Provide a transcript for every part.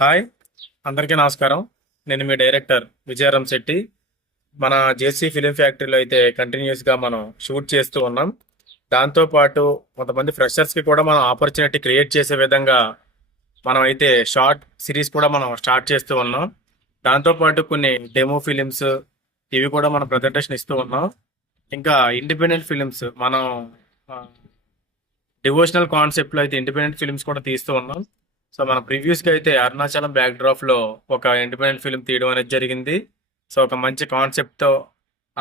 Hi, అందరికీ నమస్కారం. నేను మీ డైరెక్టర్ విజయరామ్ శెట్టి. మన జేసీ ఫిలిం ఫ్యాక్టరీలో అయితే కంటిన్యూస్గా మనం షూట్ చేస్తూ ఉన్నాం. దాంతోపాటు కొంతమంది ఫ్రెషర్స్కి కూడా మనం ఆపర్చునిటీ క్రియేట్ చేసే విధంగా మనం అయితే షార్ట్ సిరీస్ కూడా మనం స్టార్ట్ చేస్తూ ఉన్నాం. దాంతోపాటు కొన్ని డెమో ఫిలిమ్స్ ఇవి కూడా మనం ప్రజెంటేషన్ ఇస్తూ ఉన్నాం. ఇంకా ఇండిపెండెంట్ ఫిలిమ్స్ మనం డివోషనల్ కాన్సెప్ట్లో అయితే ఇండిపెండెంట్ ఫిలిమ్స్ కూడా తీస్తూ ఉన్నాం. సో మన ప్రీవియస్గా అయితే అరుణాచలం బ్యాక్ డ్రాప్లో ఒక ఇండిపెండెంట్ ఫిల్మ్ తీయడం అనేది జరిగింది. సో ఒక మంచి కాన్సెప్ట్తో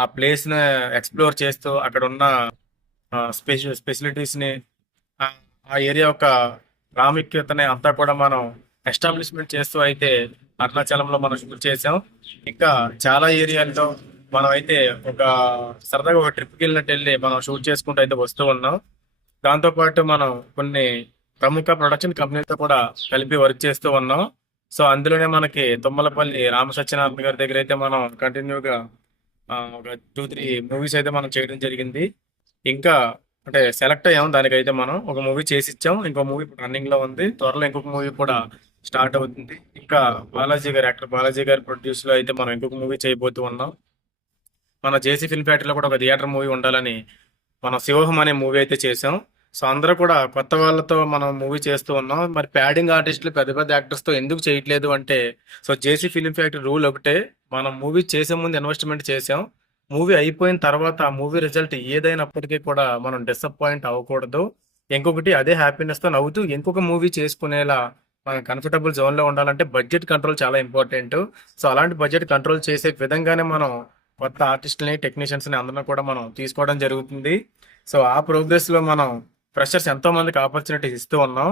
ఆ ప్లేస్ని ఎక్స్ప్లోర్ చేస్తూ అక్కడ ఉన్న స్పెషలిటీస్ని ఆ ఏరియా యొక్క ప్రాముఖ్యతని అంతా కూడా మనం ఎస్టాబ్లిష్మెంట్ చేస్తూ అయితే అరుణాచలంలో మనం షూట్ చేసాం. ఇంకా చాలా ఏరియాల్లో మనం అయితే ఒక సరదాగా ఒక ట్రిప్కి వెళ్ళి మనం షూట్ చేసుకుంటూ అయితే వస్తూ ఉన్నాం. దాంతోపాటు మనం కొన్ని ప్రముఖ ప్రొడక్షన్ కంపెనీలతో కూడా కలిపి వర్క్ చేస్తూ ఉన్నాం. సో అందులోనే మనకి తుమ్మలపల్లి రామ సత్యనారాయణ గారి దగ్గర అయితే మనం కంటిన్యూగా ఒక 2-3 మూవీస్ అయితే మనం చేయడం జరిగింది. ఇంకా అంటే సెలెక్ట్ అయ్యాం, దానికైతే మనం ఒక మూవీ చేసి ఇచ్చాం. ఇంకో మూవీ ఇప్పుడు రన్నింగ్ లో ఉంది, త్వరలో ఇంకొక మూవీ కూడా స్టార్ట్ అవుతుంది. ఇంకా యాక్టర్ బాలాజీ గారి ప్రొడ్యూస్ లో అయితే మనం ఇంకొక మూవీ చేయబోతూ ఉన్నాం. మన జేసీ ఫిల్మ్ ఫ్యాక్టరీలో కూడా ఒక థియేటర్ మూవీ ఉండాలని మనం శివోహం అనే మూవీ అయితే చేసాం. సో అందరూ కూడా కొత్త వాళ్ళతో మనం మూవీ చేస్తూ ఉన్నాం. మరి ప్యాడింగ్ ఆర్టిస్టులు పెద్ద పెద్ద యాక్టర్స్తో ఎందుకు చేయట్లేదు అంటే, సో జేసీ ఫిలిం ఫ్యాక్టరీ రూల్ ఒకటే, మనం మూవీ చేసే ముందు ఇన్వెస్ట్మెంట్ చేసాం. మూవీ అయిపోయిన తర్వాత ఆ మూవీ రిజల్ట్ ఏదైనప్పటికీ కూడా మనం డిసప్పాయింట్ అవ్వకూడదు. ఇంకొకటి అదే హ్యాపీనెస్తో నవ్వుతూ ఇంకొక మూవీ చేసుకునేలా మనం కంఫర్టబుల్ జోన్లో ఉండాలంటే బడ్జెట్ కంట్రోల్ చాలా ఇంపార్టెంట్. సో అలాంటి బడ్జెట్ కంట్రోల్ చేసే విధంగానే మనం కొత్త ఆర్టిస్టులని టెక్నీషియన్స్ని అందరినీ కూడా మనం తీసుకోవడం జరుగుతుంది. సో ఆ ప్రోగ్రెస్లో మనం ఫ్రెషర్స్ ఎంతో మందికి ఆపర్చునిటీస్ ఇస్తూ ఉన్నాం.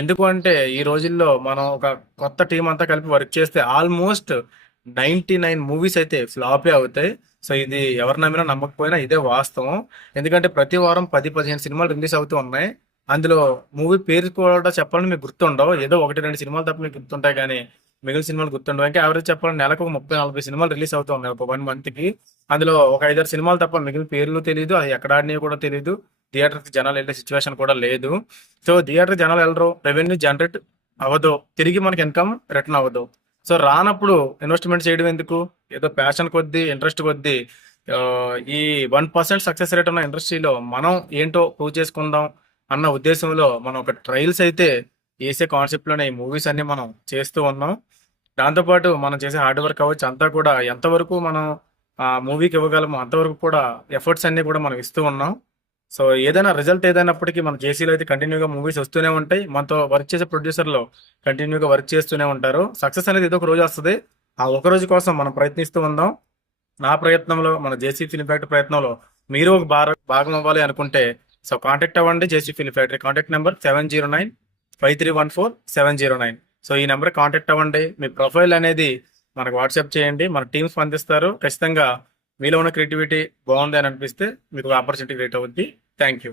ఎందుకు అంటే ఈ రోజుల్లో మనం ఒక కొత్త టీం అంతా కలిపి వర్క్ చేస్తే ఆల్మోస్ట్ 99 మూవీస్ అయితే ఫ్లాపే అవుతాయి. సో ఇది ఎవరు నమ్మినా నమ్మకపోయినా ఇదే వాస్తవం. ఎందుకంటే ప్రతి వారం 10-15 సినిమాలు రిలీజ్ అవుతూ ఉన్నాయి. అందులో మూవీ పేరు కూడా చెప్పాలని మీకు గుర్తుండవు, ఏదో 1-2 సినిమాలు తప్ప మీకు గుర్తుంటాయి, కానీ మిగిలిన సినిమాలు గుర్తుండవు. ఇంకా యావరేజ్ చెప్పాలంటే నెలకు ఒక 30-40 సినిమాలు రిలీజ్ అవుతూ ఉన్నాయి ఒక 1 మంత్కి. అందులో ఒక 5-6 సినిమాలు తప్ప మిగిలిన పేర్లు తెలియదు, అది ఎక్కడ ఆడినాయో కూడా తెలియదు. థియేటర్కి జనాలు వెళ్ళే సిచ్యువేషన్ కూడా లేదు. సో థియేటర్కి జనాలు వెళ్ళరు, రెవెన్యూ జనరేట్ అవ్వదు, తిరిగి మనకి ఇన్కమ్ రిటర్న్ అవ్వదు. సో రానప్పుడు ఇన్వెస్ట్మెంట్ చేయడం ఎందుకు? ఏదో ప్యాషన్ కొద్దీ, ఇంట్రెస్ట్ కొద్దీ ఈ 1% సక్సెస్ రేట్ ఉన్న ఇండస్ట్రీలో మనం ఏంటో ప్రూవ్ చేసుకుందాం అన్న ఉద్దేశంలో మనం ఒక ట్రయల్స్ అయితే వేసే కాన్సెప్ట్లోనే ఈ మూవీస్ అన్ని మనం చేస్తూ ఉన్నాం. దాంతోపాటు మనం చేసే హార్డ్ వర్క్ అవ్వచ్చు అంతా కూడా ఎంతవరకు మనం ఆ మూవీకి ఇవ్వగలము అంతవరకు కూడా ఎఫర్ట్స్ అన్ని కూడా మనం ఇస్తూ ఉన్నాం. సో ఏదైనా రిజల్ట్ ఏదైనప్పటికీ మన జేసీలో అయితే కంటిన్యూగా మూవీస్ వస్తూనే ఉంటాయి. మనతో వర్క్ చేసే ప్రొడ్యూసర్లు కంటిన్యూగా వర్క్ చేస్తూనే ఉంటారు. సక్సెస్ అనేది ఏదో ఒక రోజు వస్తుంది. ఆ ఒక రోజు కోసం మనం ప్రయత్నిస్తూ ఉందాం. నా ప్రయత్నంలో, మన జేసీ ఫిలిం ఫ్యాక్టరీ ప్రయత్నంలో మీరు ఒక భాగం అవ్వాలి అనుకుంటే సో కాంటాక్ట్ అవ్వండి. JC film factory contact number 7095314709. So ఈ నెంబర్ కాంటాక్ట్ అవ్వండి. మీ ప్రొఫైల్ అనేది మనకు వాట్సాప్ చేయండి, మన టీమ్ స్పందిస్తారు. ఖచ్చితంగా మీలో ఉన్న క్రియేటివిటీ బాగుంది అని అనిపిస్తే మీకు ఆపర్చునిటీ క్రియేట్ అవుద్ది. Thank you.